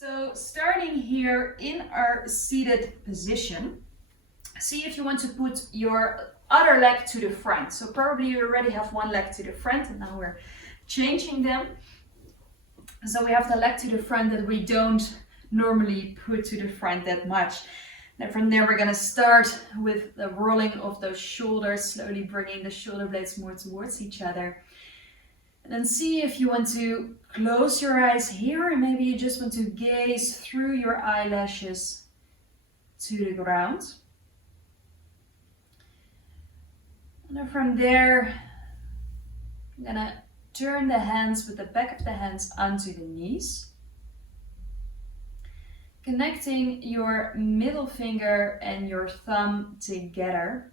So starting here in our seated position, see if you want to put your other leg to the front. So probably you already have one leg to the front and now we're changing them. So we have the leg to the front that we don't normally put to the front that much. And from there we're going to start with the rolling of those shoulders, slowly bringing the shoulder blades more towards each other. And then see if you want to close your eyes here, and maybe you just want to gaze through your eyelashes to the ground. And then from there, I'm gonna turn the hands with the back of the hands onto the knees. Connecting your middle finger and your thumb together,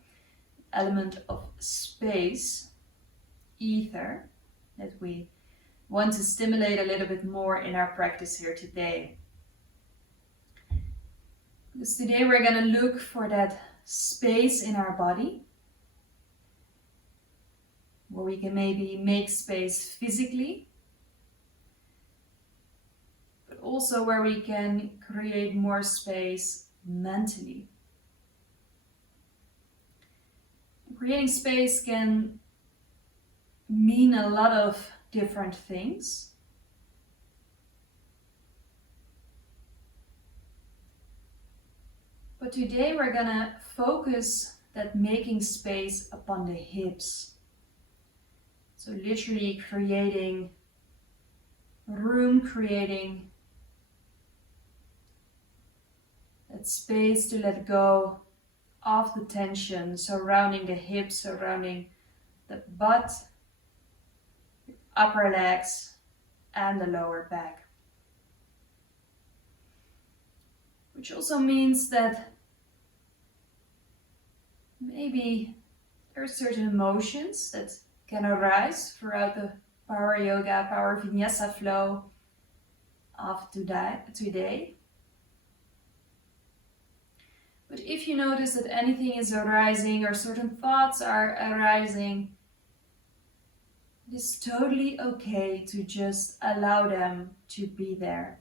element of space, ether, that we want to stimulate a little bit more in our practice here today. Because today we're going to look for that space in our body, where we can maybe make space physically, but also where we can create more space mentally. Creating space can mean a lot of different things. But today we're gonna focus that making space upon the hips. So literally creating room, creating that space to let go of the tension surrounding the hips, surrounding the butt, upper legs and the lower back. Which also means that maybe there are certain emotions that can arise throughout the power yoga, power vinyasa flow of today. But if you notice that anything is arising or certain thoughts are arising, it is totally okay to just allow them to be there.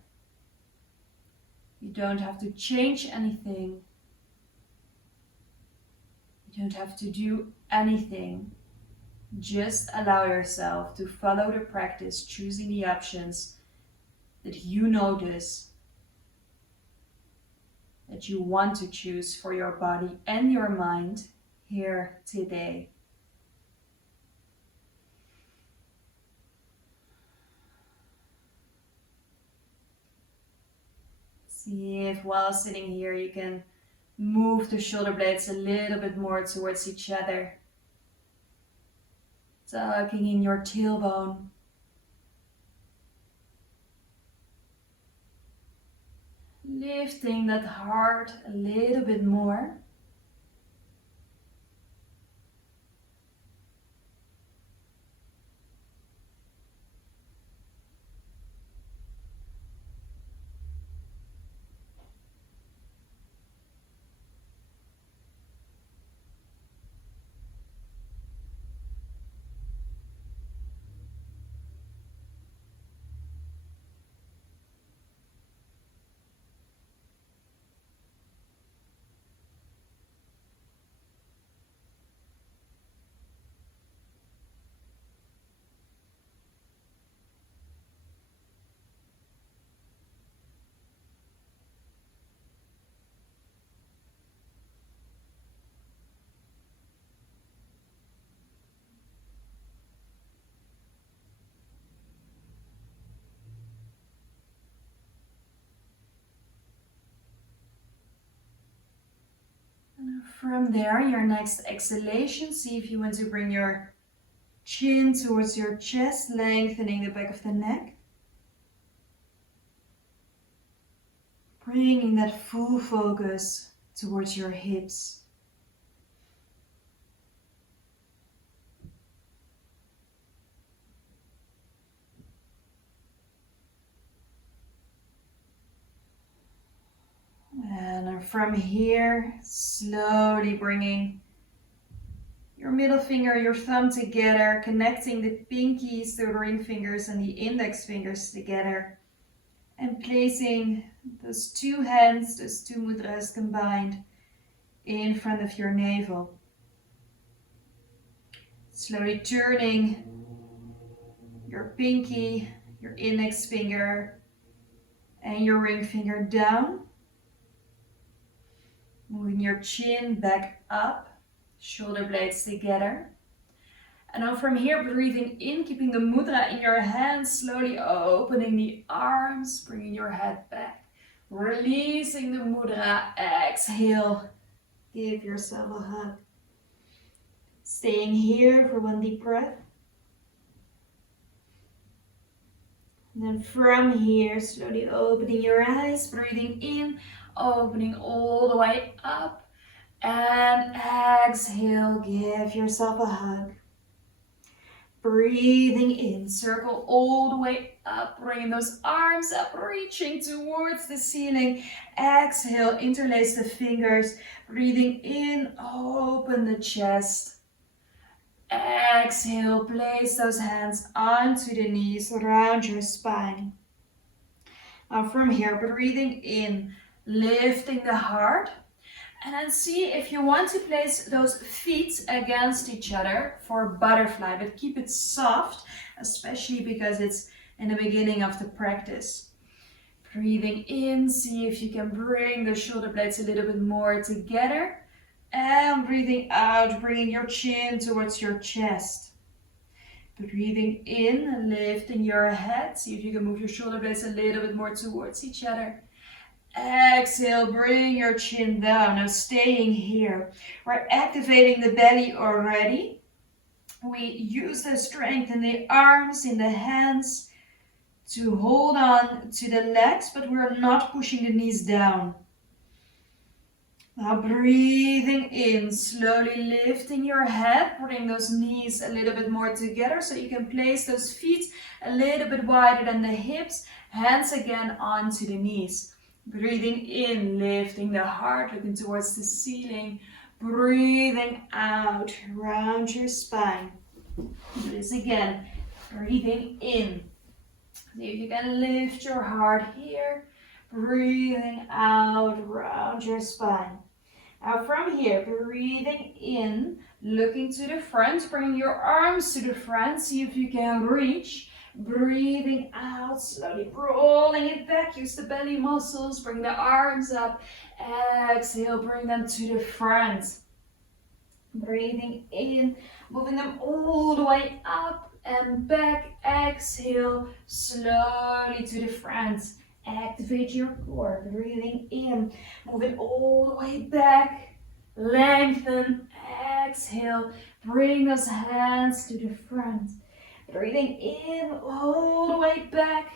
You don't have to change anything. You don't have to do anything. Just allow yourself to follow the practice, choosing the options that you notice, that you want to choose for your body and your mind here today. See if while sitting here you can move the shoulder blades a little bit more towards each other. Tucking in your tailbone. Lifting that heart a little bit more. From there, your next exhalation, see if you want to bring your chin towards your chest, lengthening the back of the neck. Bringing that full focus towards your hips. And from here, slowly bringing your middle finger, your thumb together, connecting the pinkies, the ring fingers and the index fingers together. And placing those two hands, those two mudras combined in front of your navel. Slowly turning your pinky, your index finger, and your ring finger down. Moving your chin back up, shoulder blades together. And now from here, breathing in, keeping the mudra in your hands, slowly opening the arms, bringing your head back. Releasing the mudra, exhale. Give yourself a hug. Staying here for one deep breath. And then from here, slowly opening your eyes, breathing in, opening all the way up. And exhale, give yourself a hug. Breathing in, circle all the way up, bringing those arms up, reaching towards the ceiling. Exhale, interlace the fingers. Breathing in, open the chest. Exhale, place those hands onto the knees, around your spine. Now from here, breathing in, lifting the heart. And then see if you want to place those feet against each other for butterfly, but keep it soft, especially because it's in the beginning of the practice. Breathing in, see if you can bring the shoulder blades a little bit more together. And breathing out, bringing your chin towards your chest. Breathing in, lifting your head. See if you can move your shoulder blades a little bit more towards each other. Exhale, bring your chin down. Now staying here. We're activating the belly already. We use the strength in the arms, in the hands to hold on to the legs, but we're not pushing the knees down. Now breathing in, slowly lifting your head, bring those knees a little bit more together so you can place those feet a little bit wider than the hips, hands again onto the knees. Breathing in, lifting the heart, looking towards the ceiling. Breathing out, round your spine. Do this again. Breathing in. See if you can lift your heart here. Breathing out, round your spine. Now from here, breathing in, looking to the front, bring your arms to the front. See if you can reach. Breathing out, slowly rolling it back. Use the belly muscles, bring the arms up. Exhale, bring them to the front. Breathing in, moving them all the way up and back. Exhale, slowly to the front. Activate your core. Breathing in, move it all the way back. Lengthen. Exhale, bring those hands to the front. Breathing in, all the way back.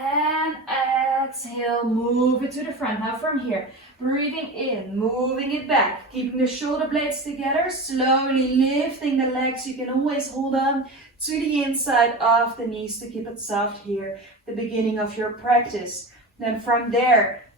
And exhale, move it to the front. Now from here, breathing in, moving it back. Keeping the shoulder blades together, slowly lifting the legs. You can always hold on to the inside of the knees to keep it soft here, the beginning of your practice. Then from there,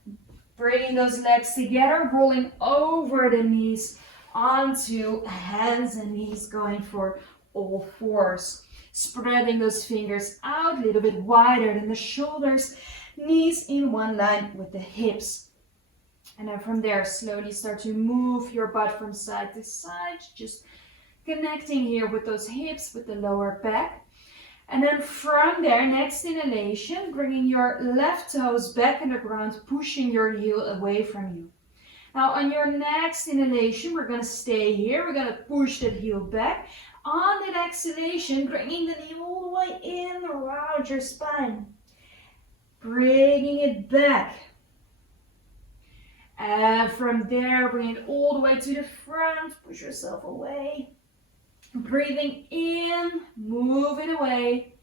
bringing those legs together, rolling over the knees onto hands and knees, going for all fours. Spreading those fingers out a little bit wider than the shoulders, knees in one line with the hips. And then from there, slowly start to move your butt from side to side, just connecting here with those hips, with the lower back. And then from there, next inhalation, bringing your left toes back in the ground, pushing your heel away from you. Now on your next inhalation, we're going to stay here. We're going to push that heel back. On that exhalation, bringing the knee all the way in around your spine. Bringing it back. And from there, bring it all the way to the front. Push yourself away. Breathing in, move it away.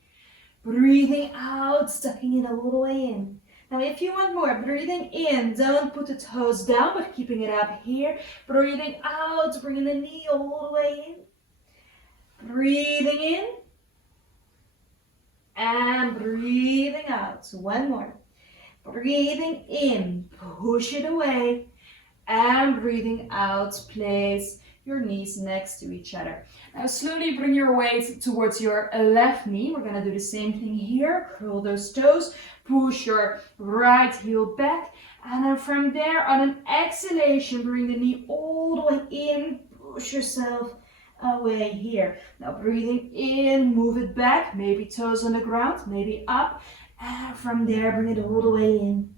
Breathing out, sucking it all the way in. Now if you want more, breathing in, don't put the toes down, but keeping it up here. Breathing out, bringing the knee all the way in. Breathing in. And breathing out. So one more. Breathing in, push it away. And breathing out, place your knees next to each other. Now slowly bring your weight towards your left knee. We're gonna do the same thing here. Curl those toes, push your right heel back, and then from there, on an exhalation, bring the knee all the way in, push yourself away here. Now breathing in, move it back, maybe toes on the ground, maybe up, and from there, bring it all the way in.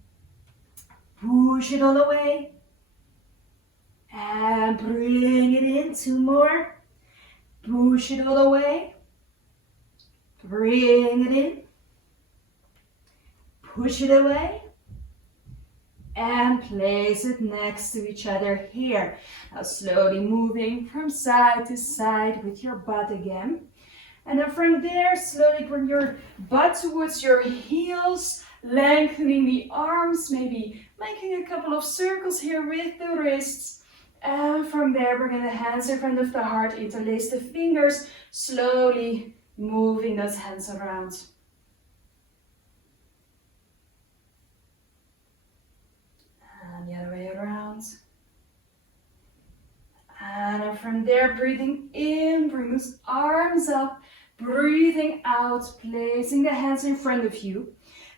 Push it all the way, and bring it in, 2 more. Push it all the way, bring it in, push it away, and place it next to each other here. Now slowly moving from side to side with your butt again. And then from there, slowly bring your butt towards your heels, lengthening the arms, maybe making a couple of circles here with the wrists. And from there, bringing the hands in front of the heart, interlace the fingers, slowly moving those hands around. And the other way around. And from there, breathing in, bring those arms up. Breathing out, placing the hands in front of you.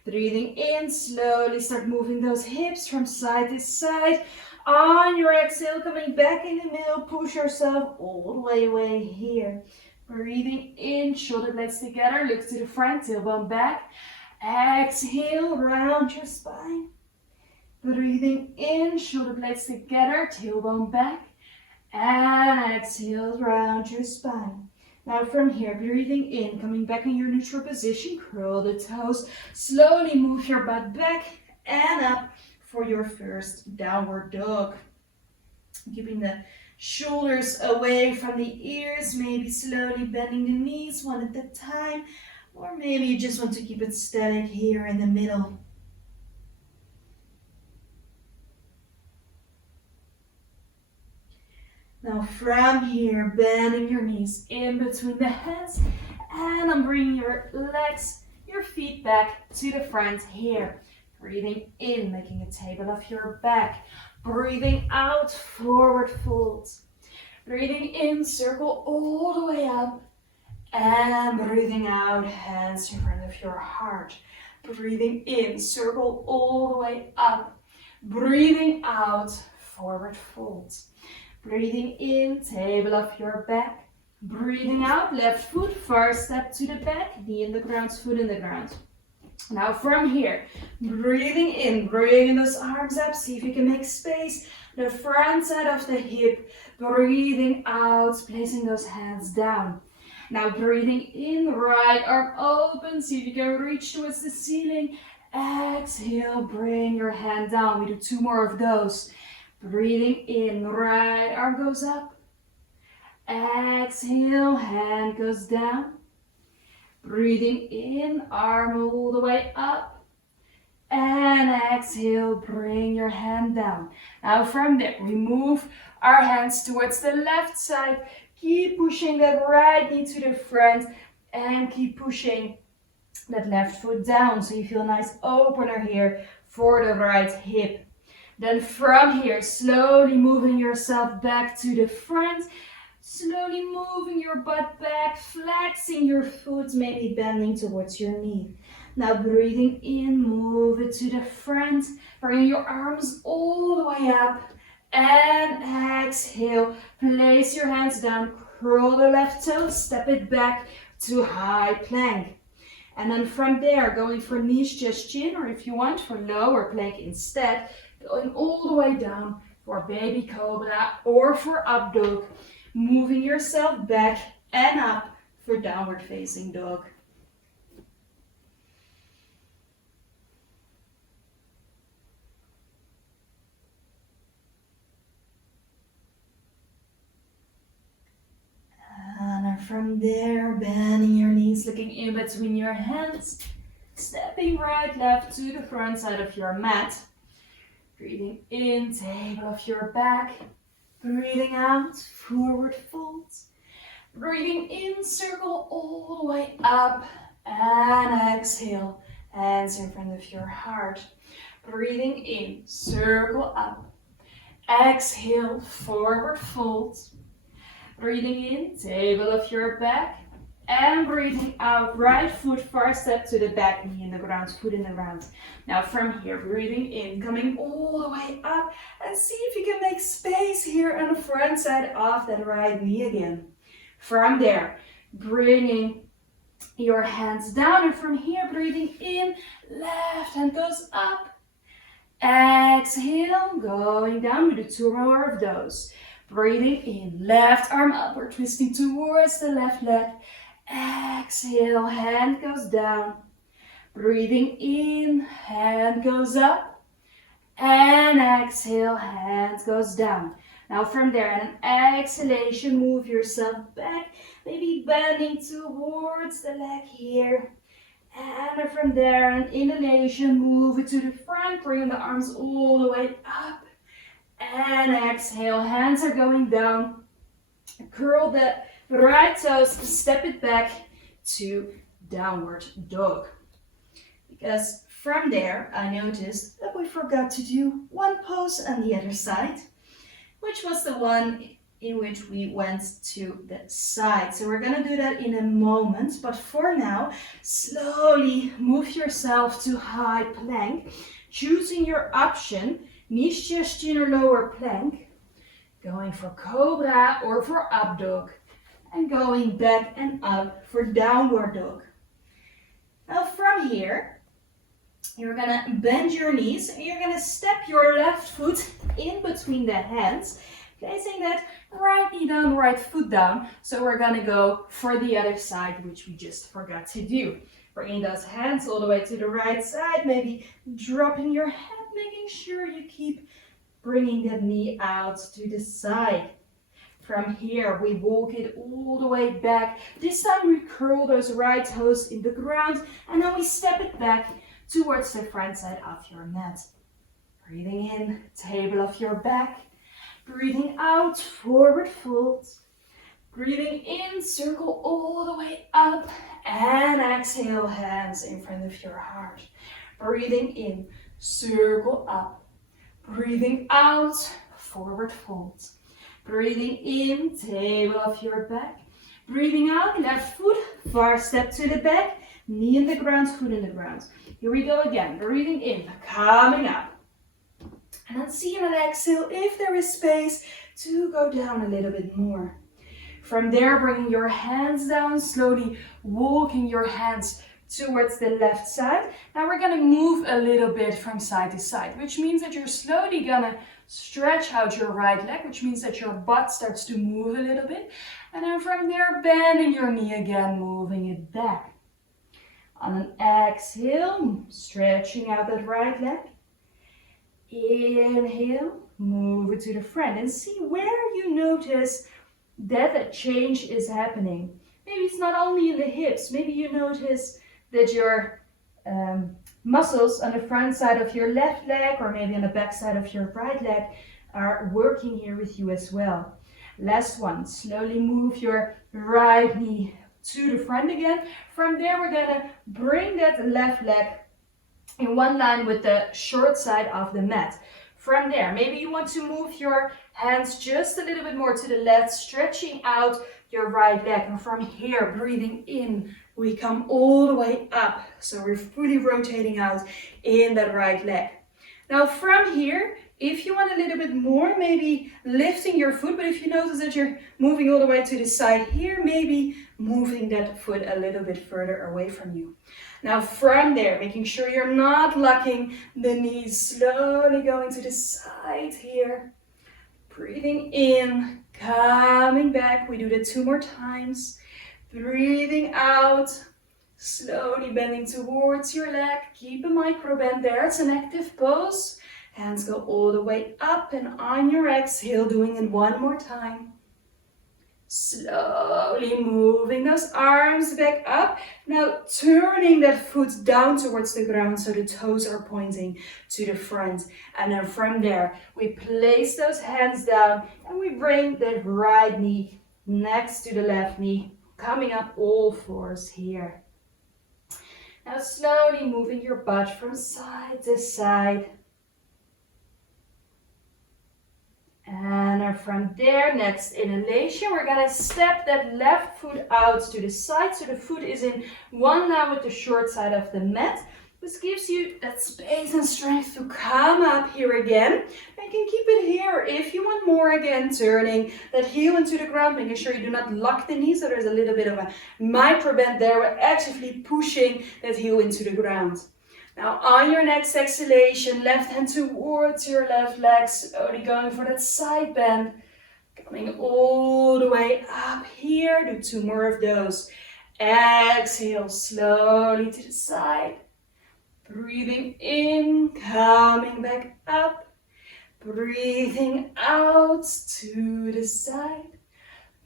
Breathing in, slowly start moving those hips from side to side. On your exhale, coming back in the middle, push yourself all the way away here. Breathing in, shoulder blades together, look to the front, tailbone back. Exhale, round your spine. Breathing in, shoulder blades together, tailbone back. And exhale, round your spine. Now from here, breathing in, coming back in your neutral position, curl the toes, slowly move your butt back and up for your first downward dog. Keeping the shoulders away from the ears, maybe slowly bending the knees one at a time, or maybe you just want to keep it static here in the middle. Now from here, bending your knees in between the hands, and I'm bringing your legs, your feet back to the front here. Breathing in, making a table of your back. Breathing out, forward fold. Breathing in, circle all the way up. And breathing out, hands in front of your heart. Breathing in, circle all the way up. Breathing out, forward fold. Breathing in, table of your back. Breathing out, left foot, first step to the back, knee in the ground, foot in the ground. Now from here, breathing in, bringing those arms up, see if you can make space. The front side of the hip, breathing out, placing those hands down. Now breathing in, right arm open, see if you can reach towards the ceiling. Exhale, bring your hand down. We do 2 more of those. Breathing in, right arm goes up. Exhale, hand goes down. Breathing in, arm all the way up. And exhale, bring your hand down. Now from there, we move our hands towards the left side. Keep pushing that right knee to the front. And keep pushing that left foot down. So you feel a nice opener here for the right hip. Then from here, slowly moving yourself back to the front. Slowly moving your butt back, flexing your foot, maybe bending towards your knee. Now breathing in, move it to the front. Bring your arms all the way up. And exhale, place your hands down, curl the left toe, step it back to high plank. And then from there, going for knees, chest, chin, or if you want, for lower plank instead, going all the way down for baby cobra or for up dog. Moving yourself back and up for downward facing dog. And from there, bending your knees, looking in between your hands, stepping right, left to the front side of your mat. Breathing in, table of your back. Breathing out, forward fold. Breathing in, circle all the way up. And exhale, hands in front of your heart. Breathing in, circle up. Exhale, forward fold. Breathing in, table of your back. And breathing out, right foot far step to the back, knee in the ground, foot in the ground. Now from here, breathing in, coming all the way up, and see if you can make space here on the front side of that right knee again. From there, bringing your hands down, and from here, breathing in, left hand goes up. Exhale, going down. We do 2 more of those. Breathing in, left arm up, we're twisting towards the left leg. Exhale, hand goes down. Breathing in, hand goes up. And exhale, hand goes down. Now from there, an exhalation, move yourself back. Maybe bending towards the leg here. And from there, an inhalation, move it to the front. Bring the arms all the way up. And exhale, hands are going down. Curl the right toes, step it back to downward dog. Because from there, I noticed that we forgot to do one pose on the other side, which was the one in which we went to the side. So we're gonna do that in a moment, but for now, slowly move yourself to high plank, choosing your option, knees, chest, chin, or lower plank, going for cobra or for up dog, and going back and up for downward dog. Now from here, you're gonna bend your knees and you're gonna step your left foot in between the hands, placing that right knee down, right foot down. So we're gonna go for the other side, which we just forgot to do. Bringing those hands all the way to the right side, maybe dropping your head, making sure you keep bringing that knee out to the side. From here, we walk it all the way back. This time we curl those right toes in the ground, and then we step it back towards the front side of your mat. Breathing in, table of your back. Breathing out, forward fold. Breathing in, circle all the way up. And exhale, hands in front of your heart. Breathing in, circle up. Breathing out, forward fold. Breathing in, table of your back. Breathing out, left foot, far step to the back. Knee in the ground, foot in the ground. Here we go again. Breathing in, coming up. And then see on an exhale if there is space to go down a little bit more. From there, bringing your hands down, slowly walking your hands towards the left side. Now we're gonna move a little bit from side to side, which means that you're slowly gonna stretch out your right leg, which means that your butt starts to move a little bit. And then from there, bending your knee again, moving it back. On an exhale, stretching out that right leg. Inhale, move it to the front and see where you notice that a change is happening. Maybe it's not only in the hips, maybe you notice that your muscles on the front side of your left leg or maybe on the back side of your right leg are working here with you as well. Last one, slowly move your right knee to the front again. From there, we're gonna bring that left leg in one line with the short side of the mat. From there, maybe you want to move your hands just a little bit more to the left, stretching out your right leg. And from here, breathing in, we come all the way up. So we're fully rotating out in that right leg. Now from here, if you want a little bit more, maybe lifting your foot, but if you notice that you're moving all the way to the side here, maybe moving that foot a little bit further away from you. Now from there, making sure you're not locking the knees, slowly going to the side here. Breathing in, coming back. We do that 2 more times. Breathing out, slowly bending towards your leg. Keep a micro bend there, it's an active pose. Hands go all the way up, and on your exhale, doing it 1 more time. Slowly moving those arms back up. Now turning that foot down towards the ground so the toes are pointing to the front. And then from there, we place those hands down and we bring that right knee next to the left knee, coming up all fours here. Now slowly moving your butt from side to side. And from there, next inhalation, we're gonna step that left foot out to the side. So the foot is in one line with the short side of the mat. This gives you that space and strength to come up here again. You can keep it here if you want more again, turning that heel into the ground, making sure you do not lock the knee. So there's a little bit of a micro bend there. We're actively pushing that heel into the ground. Now on your next exhalation, left hand towards your left leg, slowly going for that side bend. Coming all the way up here. Do 2 more of those. Exhale slowly to the side. Breathing in, coming back up. Breathing out to the side.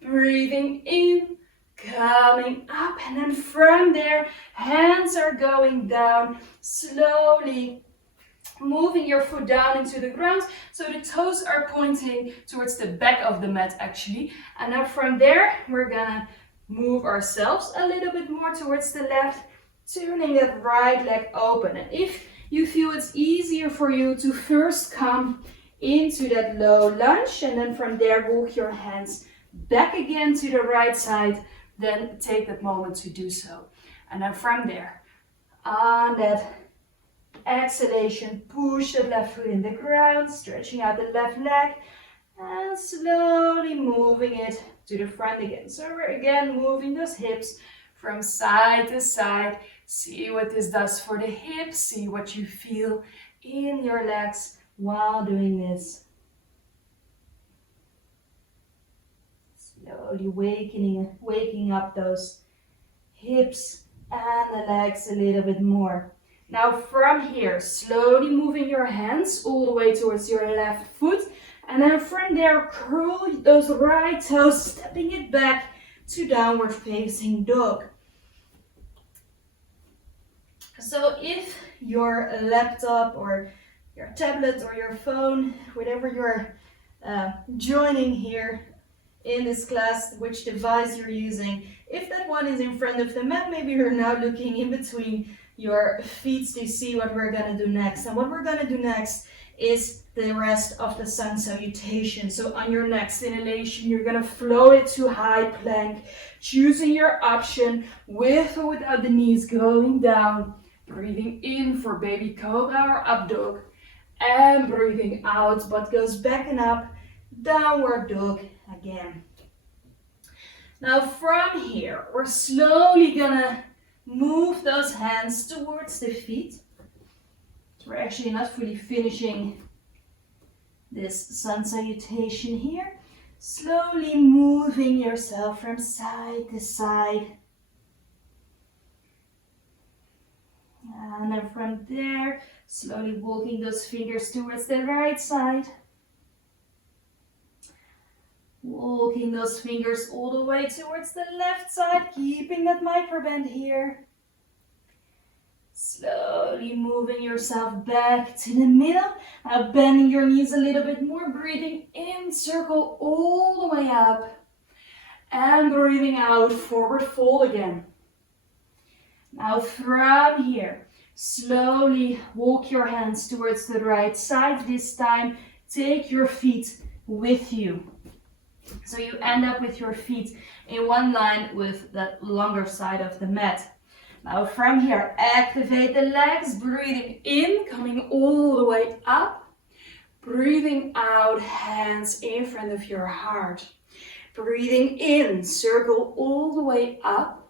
Breathing in, coming up. And then from there, hands are going down. Slowly moving your foot down into the ground. So the toes are pointing towards the back of the mat actually. And now from there, we're gonna move ourselves a little bit more towards the left. Turning that right leg open. And if you feel it's easier for you to first come into that low lunge and then from there walk your hands back again to the right side, then take that moment to do so. And then from there, on that exhalation, push the left foot in the ground, stretching out the left leg and slowly moving it to the front again. So we're again moving those hips from side to side. See what this does for the hips. See what you feel in your legs while doing this. Slowly waking up those hips and the legs a little bit more. Now from here, slowly moving your hands all the way towards your left foot. And then from there, curl those right toes, stepping it back to downward facing dog. So if your laptop or your tablet or your phone, whatever you're joining here in this class, which device you're using, if that one is in front of the mat, maybe you're now looking in between your feet to see what we're gonna do next. And what we're gonna do next is the rest of the sun salutation. So on your next inhalation, you're gonna flow it to high plank, choosing your option with or without the knees going down. Breathing in for baby cobra or up dog. And breathing out, butt goes back and up, downward dog again. Now from here, we're slowly gonna move those hands towards the feet. So we're actually not fully finishing this sun salutation here. Slowly moving yourself from side to side. And then from there, slowly walking those fingers towards the right side. Walking those fingers all the way towards the left side, keeping that micro bend here. Slowly moving yourself back to the middle. Now bending your knees a little bit more, breathing in, circle all the way up. And breathing out, forward fold again. Now from here, slowly walk your hands towards the right side. This time, take your feet with you. So you end up with your feet in one line with that longer side of the mat. Now from here, activate the legs, breathing in, coming all the way up. Breathing out, hands in front of your heart. Breathing in, circle all the way up.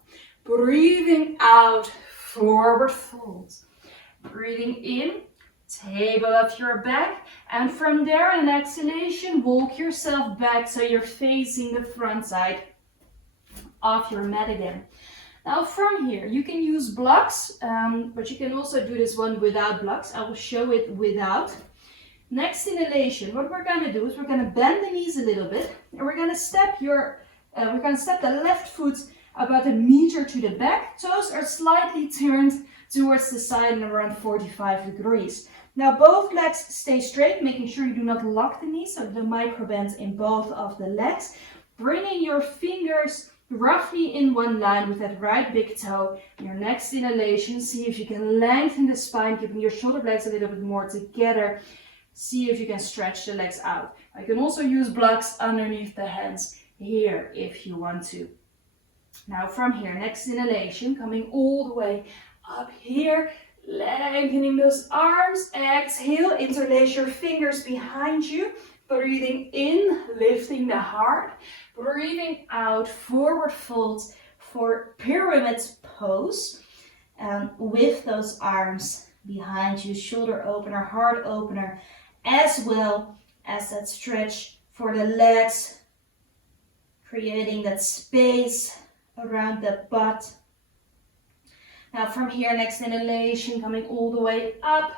Breathing out, forward fold. Breathing in, table up your back. And from there, in an exhalation, walk yourself back so you're facing the front side of your mat again. Now from here, you can use blocks, but you can also do this one without blocks. I will show it without. Next inhalation, what we're gonna do is we're gonna bend the knees a little bit, and we're gonna step the left foot about 1 meter to the back. Toes are slightly turned towards the side and around 45 degrees. Now both legs stay straight, making sure you do not lock the knees, so the micro bend in both of the legs. Bringing your fingers roughly in one line with that right big toe. Your next inhalation, see if you can lengthen the spine, keeping your shoulder blades a little bit more together. See if you can stretch the legs out. You can also use blocks underneath the hands here if you want to. Now from here, next inhalation, coming all the way up here, lengthening those arms. Exhale, interlace your fingers behind you. Breathing in, lifting the heart. Breathing out, forward fold for pyramid pose. And with those arms behind you, shoulder opener, heart opener, as well as that stretch for the legs, creating that space around the butt. Now from here, next inhalation, coming all the way up,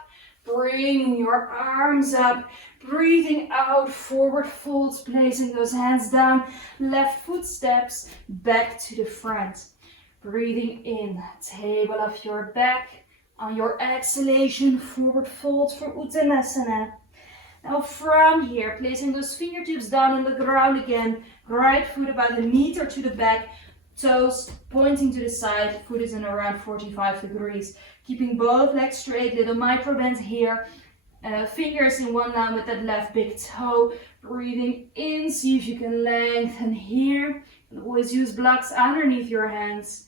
bringing your arms up, breathing out, forward folds, placing those hands down, left foot steps back to the front. Breathing in, table of your back. On your exhalation, forward fold for Uttanasana. Now from here, placing those fingertips down on the ground again, right foot about 1 meter to the back, toes pointing to the side, foot is in around 45 degrees. Keeping both legs straight, little micro bend here. Fingers in one line with that left big toe. Breathing in, see if you can lengthen here. And always use blocks underneath your hands.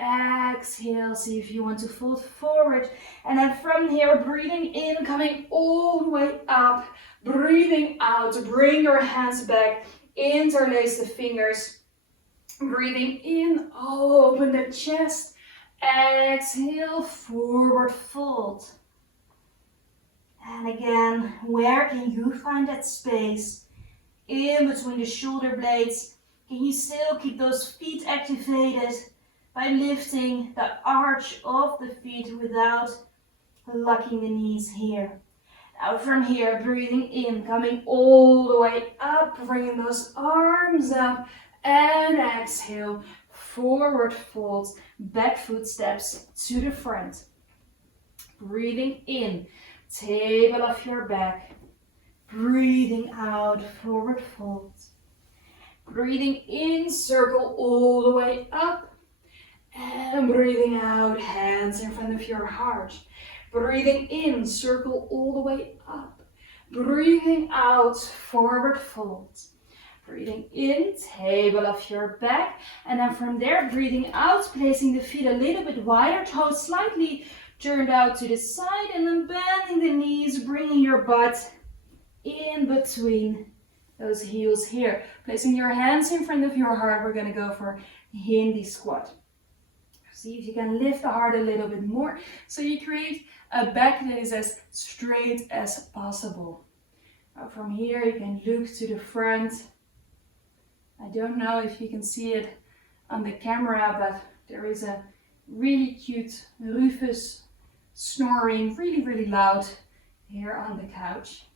Exhale, see if you want to fold forward. And then from here, breathing in, coming all the way up. Breathing out, bring your hands back. Interlace the fingers. Breathing in, open the chest. Exhale, forward fold. And again, where can you find that space in between the shoulder blades? Can you still keep those feet activated by lifting the arch of the feet without locking the knees here? Now from here, breathing in, coming all the way up, bringing those arms up, and exhale, forward folds, back foot steps to the front. Breathing in, table of your back. Breathing out, forward fold. Breathing in, circle all the way up. And breathing out, hands in front of your heart. Breathing in, circle all the way up. Breathing out, forward fold. Breathing in, table of your back. And then from there, breathing out, placing the feet a little bit wider, toes slightly turned out to the side, and then bending the knees, bringing your butt in between those heels here. Placing your hands in front of your heart, we're going to go for Hindi squat. See if you can lift the heart a little bit more, so you create a back that is as straight as possible. Now from here, you can look to the front. I don't know if you can see it on the camera, but there is a really cute Rufus snoring really loud here on the couch.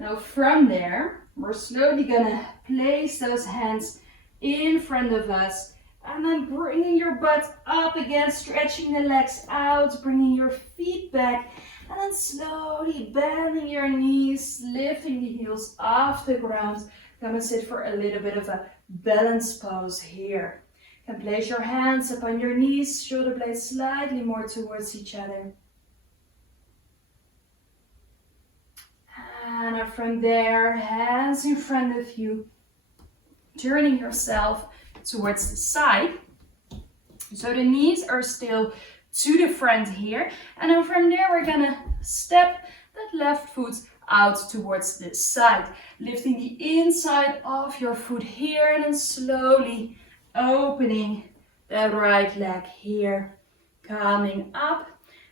Now from there, we're slowly gonna place those hands in front of us, and then bringing your butt up again, stretching the legs out, bringing your feet back, and then slowly bending your knees, lifting the heels off the ground. Gonna sit for a little bit of a balance pose here. You can place your hands upon your knees, shoulder blades slightly more towards each other. And from there, hands in front of you, turning yourself towards the side. So the knees are still to the front here. And then from there, we're gonna step that left foot out towards the side, lifting the inside of your foot here, and then slowly opening the right leg here, coming up.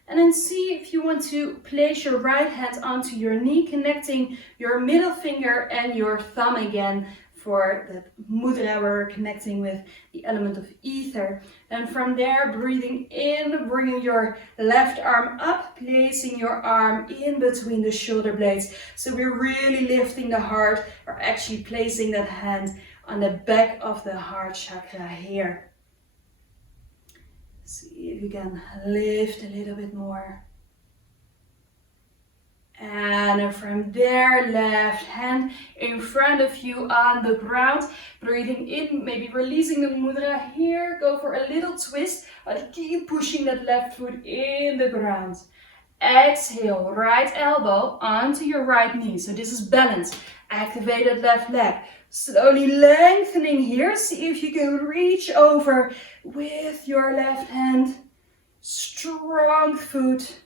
And then see if you want to place your right hand onto your knee, connecting your middle finger and your thumb again for that mudra, where we're connecting with the element of ether. And from there, breathing in, bringing your left arm up, placing your arm in between the shoulder blades. So we're really lifting the heart, or actually placing that hand on the back of the heart chakra here. See if you can lift a little bit more. And from there, left hand in front of you on the ground. Breathing in, maybe releasing the mudra here. Go for a little twist, but keep pushing that left foot in the ground. Exhale, right elbow onto your right knee. So this is balance. Activated left leg. Slowly lengthening here. See if you can reach over with your left hand. Strong foot.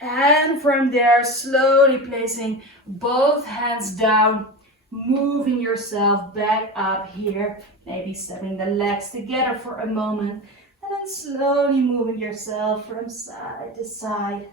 And from there, slowly placing both hands down. Moving yourself back up here. Maybe stepping the legs together for a moment. And then slowly moving yourself from side to side.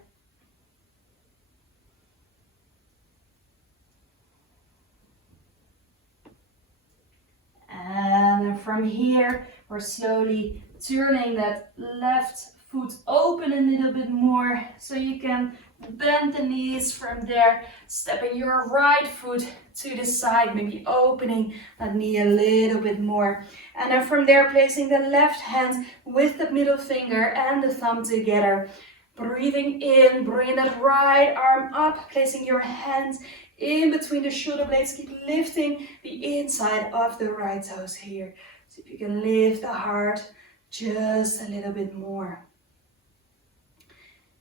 And then from here, we're slowly turning that left foot open a little bit more so you can bend the knees from there, stepping your right foot to the side, maybe opening that knee a little bit more. And then from there, placing the left hand with the middle finger and the thumb together. Breathing in, bringing that right arm up, placing your hands in between the shoulder blades. Keep lifting the inside of the right toes here. So if you can lift the heart just a little bit more.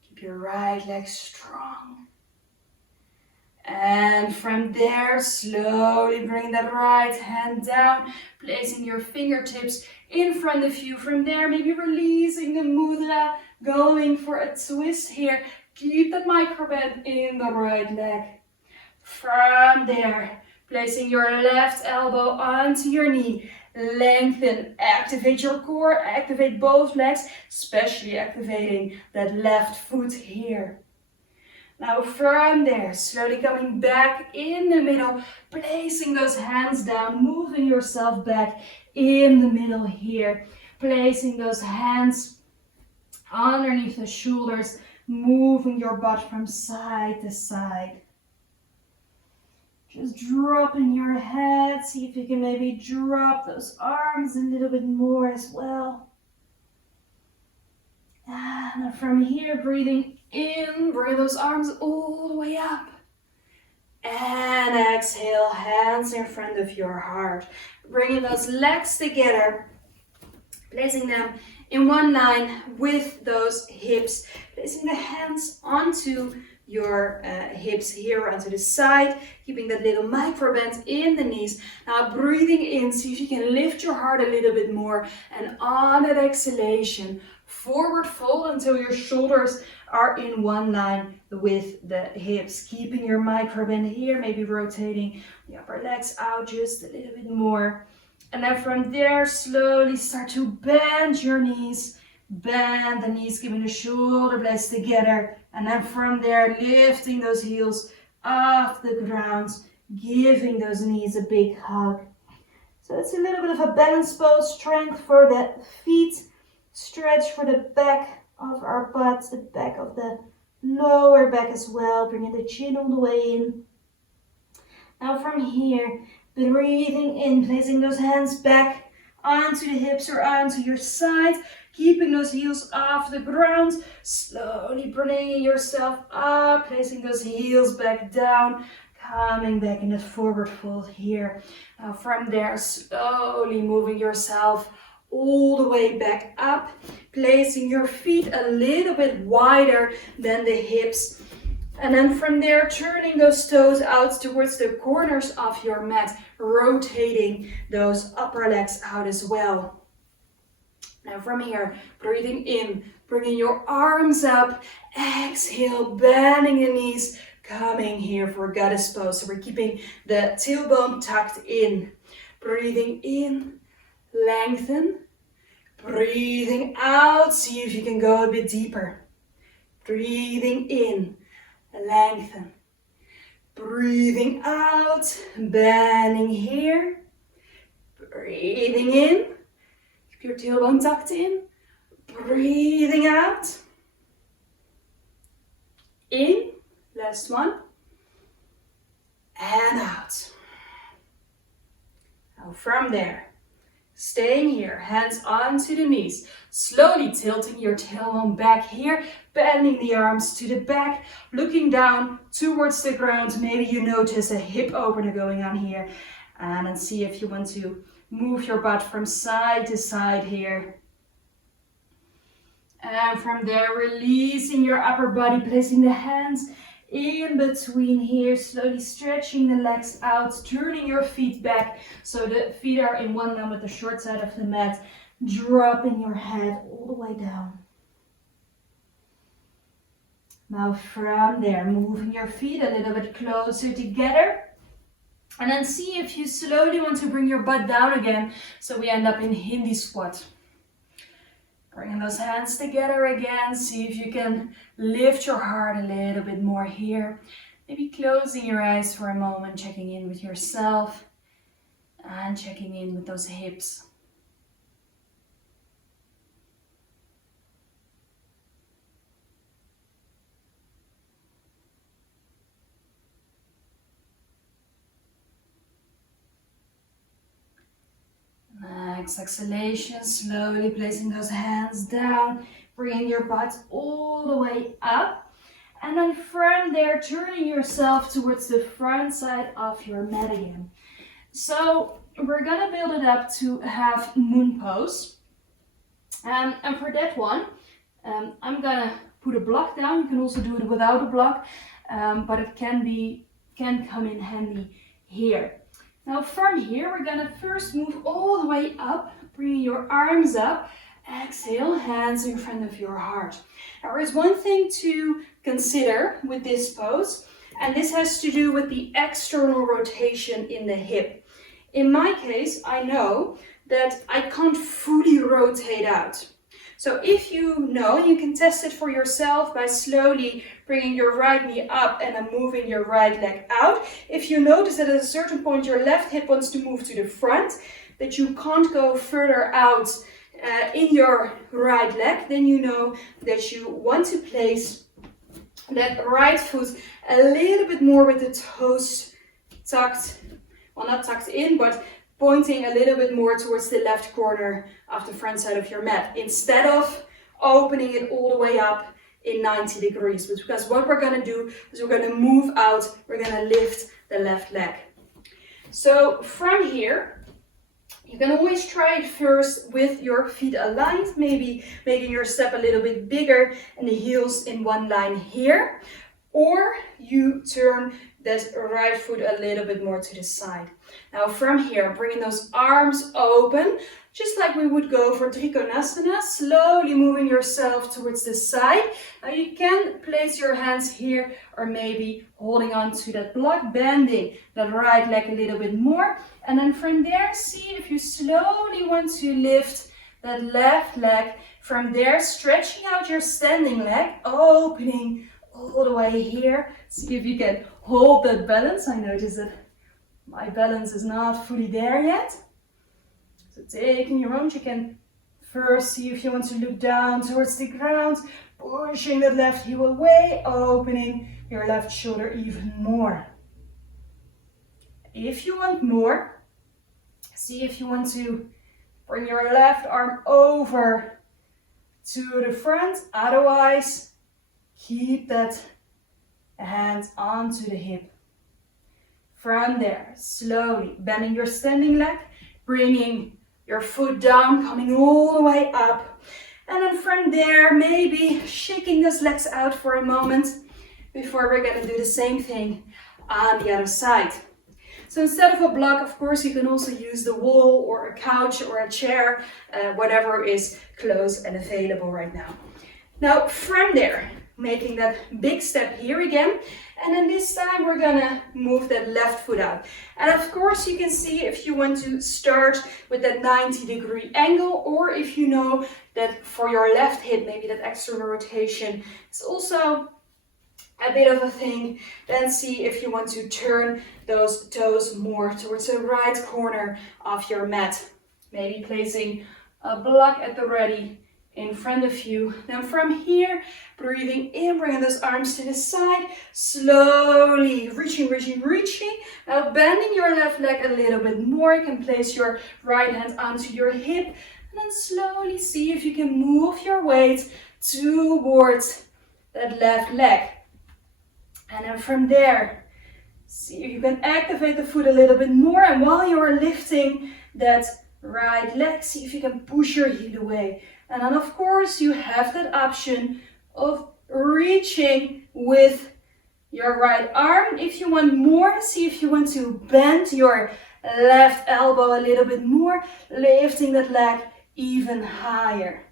Keep your right leg strong. And from there, slowly bring that right hand down, placing your fingertips in front of you. From there, maybe releasing the mudra, going for a twist here. Keep that micro bend in the right leg. From there, placing your left elbow onto your knee. Lengthen, activate your core, activate both legs, especially activating that left foot here. Now from there, slowly coming back in the middle, placing those hands down, moving yourself back in the middle here. Placing those hands underneath the shoulders, moving your butt from side to side. Just dropping your head, see if you can maybe drop those arms a little bit more as well. And from here, breathing in, bring those arms all the way up. And exhale, hands in front of your heart. Bringing those legs together, placing them in one line with those hips. Placing the hands onto your hips here, onto the side, keeping that little micro bend in the knees. Now breathing in, see if you can lift your heart a little bit more. And on that exhalation, forward fold until your shoulders are in one line with the hips. Keeping your micro bend here, maybe rotating the upper legs out just a little bit more. And then from there, slowly start to bend your knees. Bend the knees, keeping the shoulder blades together. And then from there, lifting those heels off the ground, giving those knees a big hug. So it's a little bit of a balance pose, strength for the feet, stretch for the back of our butt, the back of the lower back as well, bringing the chin all the way in. Now from here, breathing in, placing those hands back onto the hips or onto your side, keeping those heels off the ground, slowly bringing yourself up, placing those heels back down, coming back in that forward fold here. Now from there, slowly moving yourself all the way back up, placing your feet a little bit wider than the hips. And then from there, turning those toes out towards the corners of your mat, rotating those upper legs out as well. Now from here, breathing in, bringing your arms up, exhale, bending the knees, coming here for goddess pose. So we're keeping the tailbone tucked in. Breathing in, lengthen. Breathing out, see if you can go a bit deeper. Breathing in, lengthen. Breathing out, bending here. Breathing in. Your tailbone tucked in, breathing out, in, last one, and out. Now from there, staying here, hands onto the knees, slowly tilting your tailbone back here, bending the arms to the back, looking down towards the ground. Maybe you notice a hip opener going on here, and then see if you want to move your butt from side to side here. And from there, releasing your upper body, placing the hands in between here, slowly stretching the legs out, turning your feet back so the feet are in one line with the short side of the mat, dropping your head all the way down. Now from there, moving your feet a little bit closer together. And then see if you slowly want to bring your butt down again, so we end up in Hindi squat. Bringing those hands together again. See if you can lift your heart a little bit more here. Maybe closing your eyes for a moment, checking in with yourself and checking in with those hips. Next exhalation, slowly placing those hands down, bringing your butt all the way up. And then from there, turning yourself towards the front side of your mat again. So we're gonna build it up to half moon pose. And for that one, I'm gonna put a block down. You can also do it without a block, but it can come in handy here. Now from here, we're gonna first move all the way up, bringing your arms up. Exhale, hands in front of your heart. Now, there is one thing to consider with this pose, and this has to do with the external rotation in the hip. In my case, I know that I can't fully rotate out. So if you know, you can test it for yourself by slowly bringing your right knee up and then moving your right leg out. If you notice that at a certain point your left hip wants to move to the front, that you can't go further out in your right leg, then you know that you want to place that right foot a little bit more with the toes tucked, well, not tucked in, but pointing a little bit more towards the left corner of the front side of your mat, instead of opening it all the way up in 90 degrees. Because what we're gonna do is we're gonna move out, we're gonna lift the left leg. So from here, you can always try it first with your feet aligned, maybe making your step a little bit bigger and the heels in one line here. Or you turn that right foot a little bit more to the side. Now from here, bringing those arms open, just like we would go for Trikonasana, slowly moving yourself towards the side. Now you can place your hands here or maybe holding on to that block, bending that right leg a little bit more. And then from there, see if you slowly want to lift that left leg. From there, stretching out your standing leg, opening all the way here. See if you can hold that balance. I notice that my balance is not fully there yet. So taking your own, you can first see if you want to look down towards the ground, pushing that left heel away, opening your left shoulder even more. If you want more, see if you want to bring your left arm over to the front. Otherwise, keep that hand onto the hip. From there, slowly bending your standing leg, bringing your foot down, coming all the way up. And then from there, maybe shaking those legs out for a moment before we're gonna do the same thing on the other side. So instead of a block, of course, you can also use the wall or a couch or a chair, whatever is close and available right now. Now from there, making that big step here again. And then this time we're gonna move that left foot out. And of course you can see if you want to start with that 90-degree angle, or if you know that for your left hip, maybe that external rotation is also a bit of a thing, then see if you want to turn those toes more towards the right corner of your mat. Maybe placing a block at the ready in front of you. Then from here, breathing in, bringing those arms to the side, slowly reaching. Now bending your left leg a little bit more. You can place your right hand onto your hip, and then slowly see if you can move your weight towards that left leg. And then from there, see if you can activate the foot a little bit more. And while you are lifting that right leg, see if you can push your heel away. And then of course you have that option of reaching with your right arm. If you want more, see if you want to bend your left elbow a little bit more, lifting that leg even higher.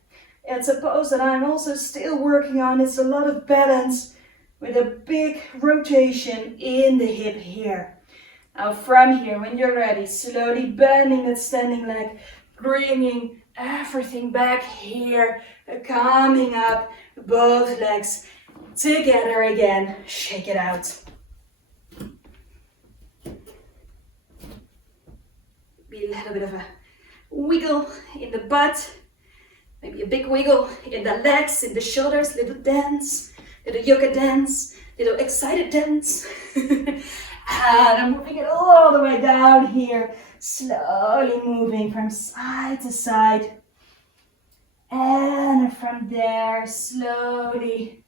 It's a pose that I'm also still working on. It's a lot of balance with a big rotation in the hip here. Now from here, when you're ready, slowly bending that standing leg, bringing everything back here, coming up, both legs together again. Shake it out. Be a little bit of a wiggle in the butt, maybe a big wiggle in the legs, in the shoulders, little dance, little yoga dance, little excited dance. And I'm moving it all the way down here, slowly moving from side to side. And from there, slowly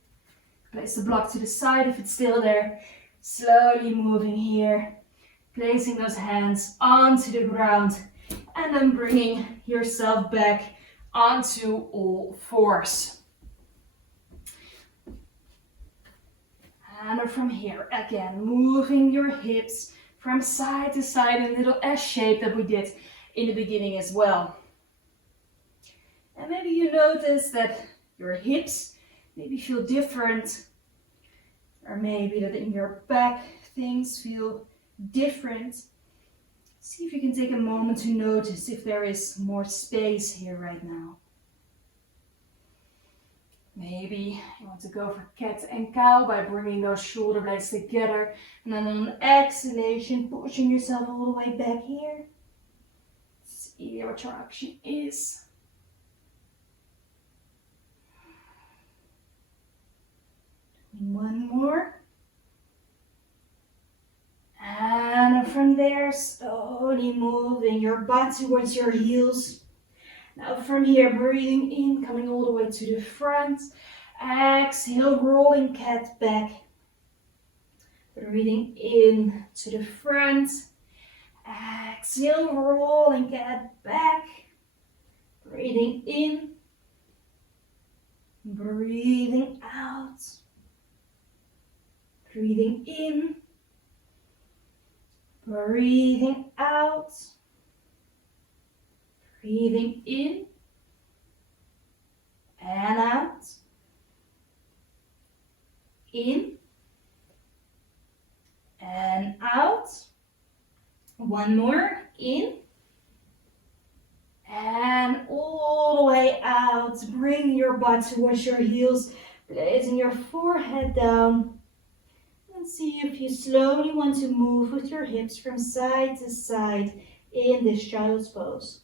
place the block to the side if it's still there. Slowly moving here, placing those hands onto the ground, and then bringing yourself back onto all fours. And from here, again, moving your hips from side to side in a little S shape that we did in the beginning as well. And maybe you notice that your hips maybe feel different, or maybe that in your back things feel different. See if you can take a moment to notice if there is more space here right now. Maybe you want to go for cat and cow by bringing those shoulder blades together, and then on an exhalation, pushing yourself all the way back here. See what your option is. One more. And from there, slowly moving your butt towards your heels. Now from here, breathing in, coming all the way to the front. Exhale, rolling cat back. Breathing in to the front. Exhale, rolling cat back. Breathing in. Breathing out. Breathing in. Breathing out. Breathing in and out. In and out. One more. In and all the way out. Bring your butt towards your heels, placing your forehead down. And see if you slowly want to move with your hips from side to side in this child's pose.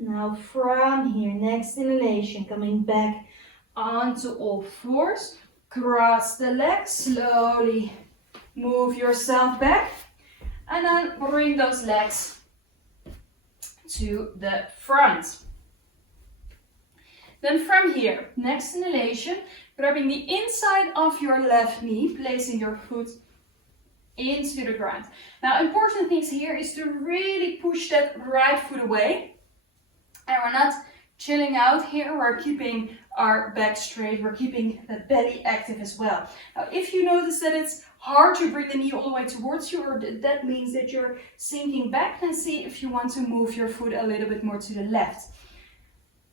Now from here, next inhalation, coming back onto all fours. Cross the legs, slowly move yourself back. And then bring those legs to the front. Then from here, next inhalation, grabbing the inside of your left knee, placing your foot into the ground. Now, important things here is to really push that right foot away. And we're not chilling out here, we're keeping our back straight, we're keeping the belly active as well. Now, if you notice that it's hard to bring the knee all the way towards you, or that means that you're sinking back, then see if you want to move your foot a little bit more to the left.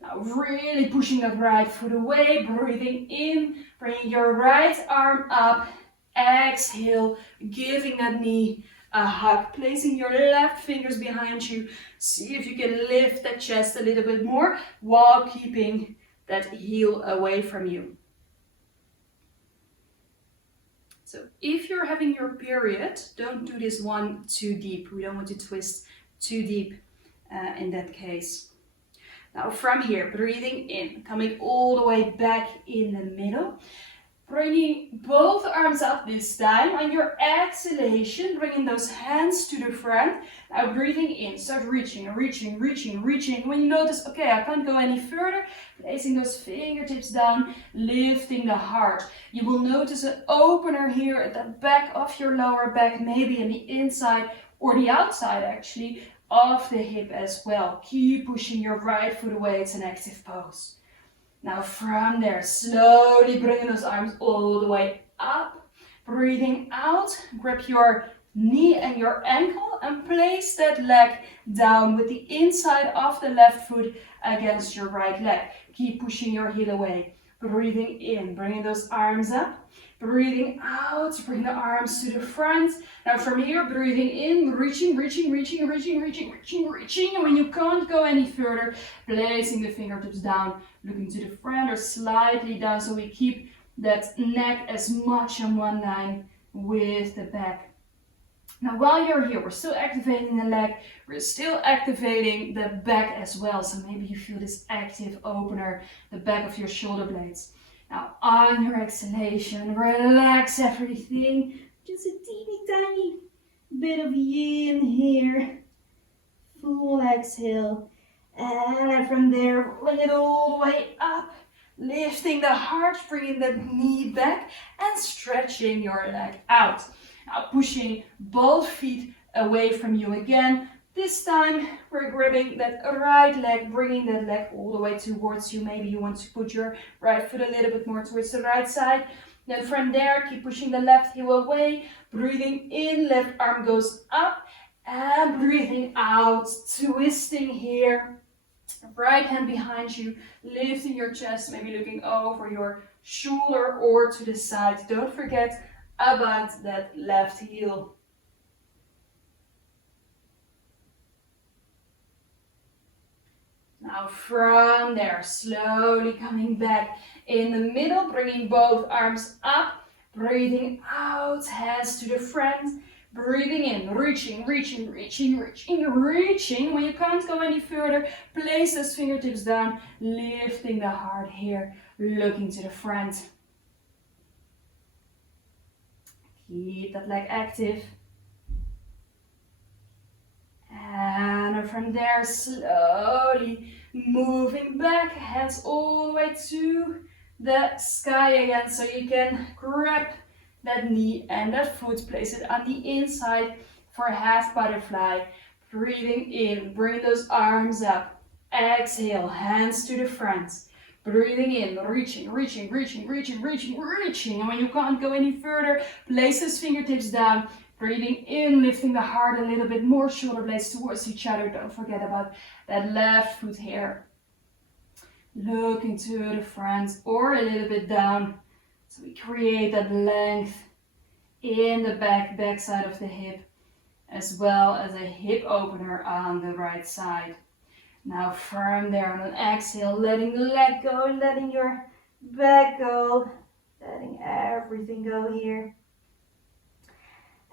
Now, really pushing that right foot away, breathing in, bringing your right arm up, exhale, giving that knee a hug, placing your left fingers behind you. See if you can lift that chest a little bit more while keeping that heel away from you. So if you're having your period, don't do this one too deep. We don't want to twist too deep in that case. Now from here, breathing in, coming all the way back in the middle. Bringing both arms up this time. On your exhalation, bringing those hands to the front. Now breathing in, start reaching, reaching, reaching, reaching. When you notice, okay, I can't go any further, placing those fingertips down, lifting the heart. You will notice an opener here at the back of your lower back, maybe in the inside or the outside actually of the hip as well. Keep pushing your right foot away. It's an active pose. Now from there, slowly bringing those arms all the way up. Breathing out, grab your knee and your ankle and place that leg down with the inside of the left foot against your right leg. Keep pushing your heel away. Breathing in, bringing those arms up. Breathing out, bring the arms to the front. Now from here, breathing in, reaching, reaching, reaching, reaching, reaching, reaching, reaching. And when you can't go any further, placing the fingertips down, looking to the front or slightly down, so we keep that neck as much on one line with the back. Now while you're here, we're still activating the leg, we're still activating the back as well. So maybe you feel this active opener, the back of your shoulder blades. Now on your exhalation, relax everything. Just a teeny tiny bit of yin here. Full exhale. And from there, bring it all the way up. Lifting the heart, bringing the knee back and stretching your leg out. Now pushing both feet away from you again. This time we're grabbing that right leg, bringing that leg all the way towards you. Maybe you want to put your right foot a little bit more towards the right side. Then from there, keep pushing the left heel away. Breathing in, left arm goes up. And breathing out, twisting here. Right hand behind you, lifting your chest, maybe looking over your shoulder or to the side. Don't forget about that left heel. Now from there, slowly coming back in the middle, bringing both arms up, breathing out, hands to the front, breathing in, reaching, reaching, reaching, reaching, reaching. When you can't go any further, place those fingertips down, lifting the heart here, looking to the front. Keep that leg active. And from there, slowly moving back, hands all the way to the sky again, so you can grab that knee and that foot, place it on the inside for a half butterfly. Breathing in, bring those arms up. Exhale, hands to the front. Breathing in, reaching, reaching, reaching, reaching, reaching, reaching. And when you can't go any further, place those fingertips down. Breathing in, lifting the heart a little bit more, shoulder blades towards each other. Don't forget about that left foot here. Looking to the front or a little bit down. So we create that length in the back side of the hip, as well as a hip opener on the right side. Now from there, on an exhale, letting the leg go, letting your back go, letting everything go here.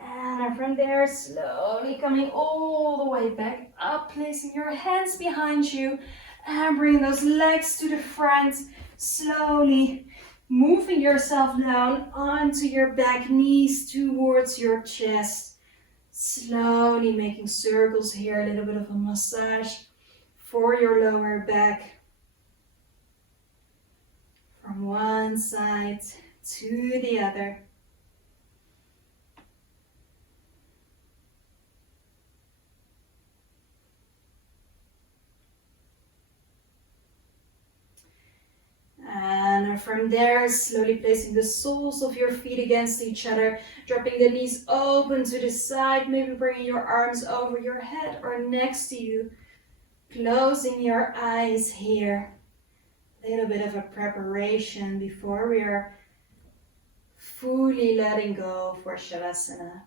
And from there, slowly coming all the way back up, placing your hands behind you and bringing those legs to the front, slowly moving yourself down onto your back, knees towards your chest. Slowly making circles here, a little bit of a massage for your lower back. From one side to the other. And from there, slowly placing the soles of your feet against each other, dropping the knees open to the side, maybe bringing your arms over your head or next to you, closing your eyes here. A little bit of a preparation before we are fully letting go for Shavasana.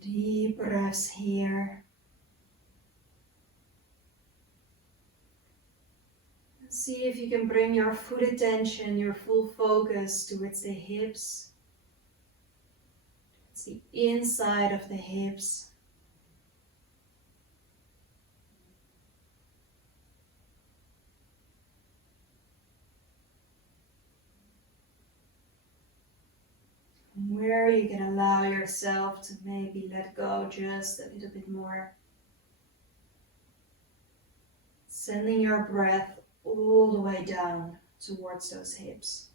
Deep breaths here. See if you can bring your full attention, your full focus towards the hips. It's the inside of the hips. Where you can allow yourself to maybe let go just a little bit more. Sending your breath all the way down towards those hips.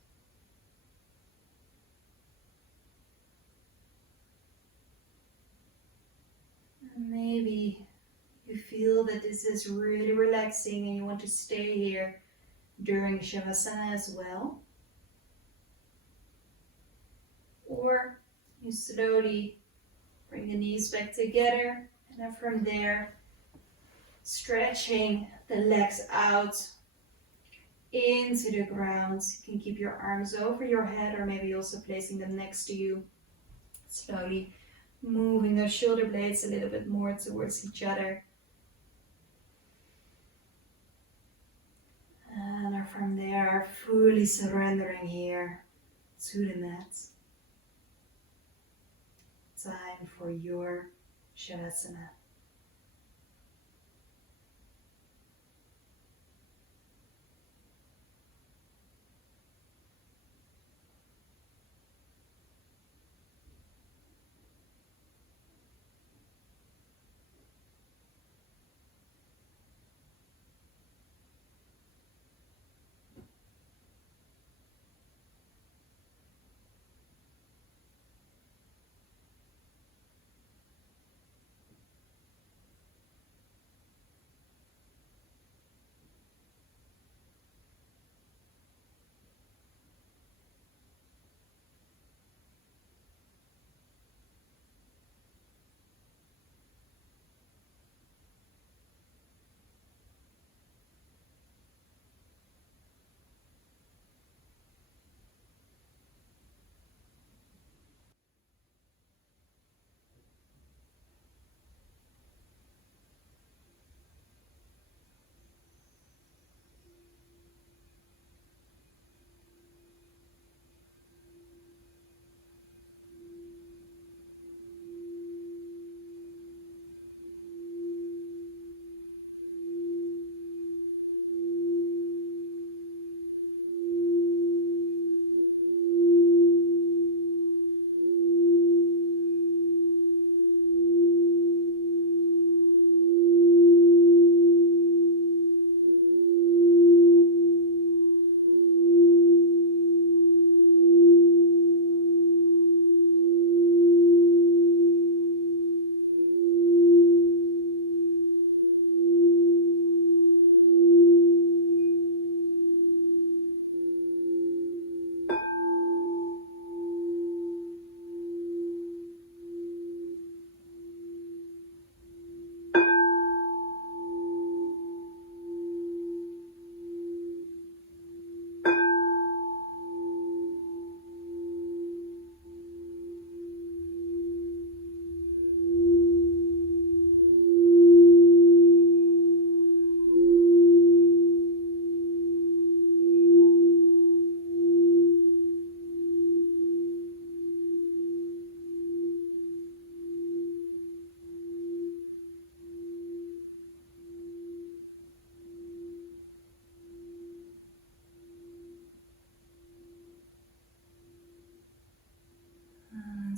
And maybe you feel that this is really relaxing and you want to stay here during Shavasana as well. Or you slowly bring the knees back together, and then from there, stretching the legs out into the ground. You can keep your arms over your head or maybe also placing them next to you. Slowly moving those shoulder blades a little bit more towards each other. And from there, fully surrendering here to the mat. Time for your Shavasana.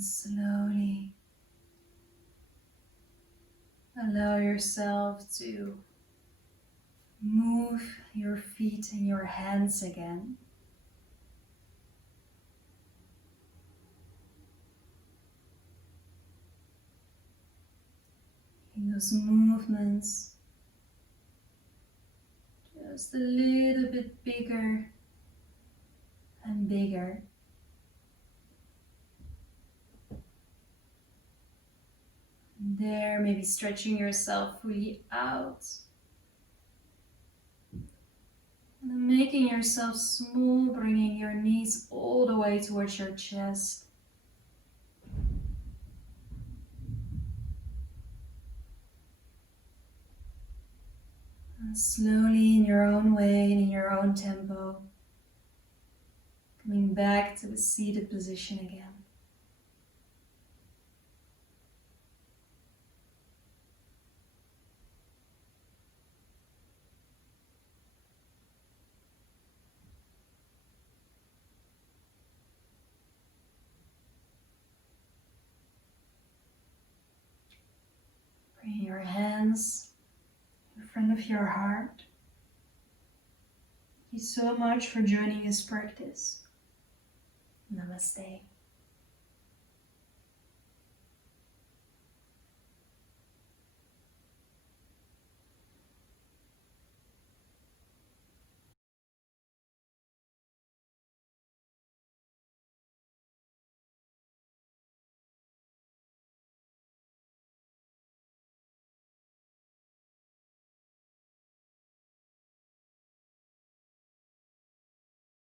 And slowly allow yourself to move your feet and your hands again. In those movements, just a little bit bigger and bigger. And there, maybe stretching yourself fully out. And then making yourself small, bringing your knees all the way towards your chest. And slowly, in your own way and in your own tempo, coming back to the seated position again. Bring your hands in front of your heart. Thank you so much for joining this practice. Namaste.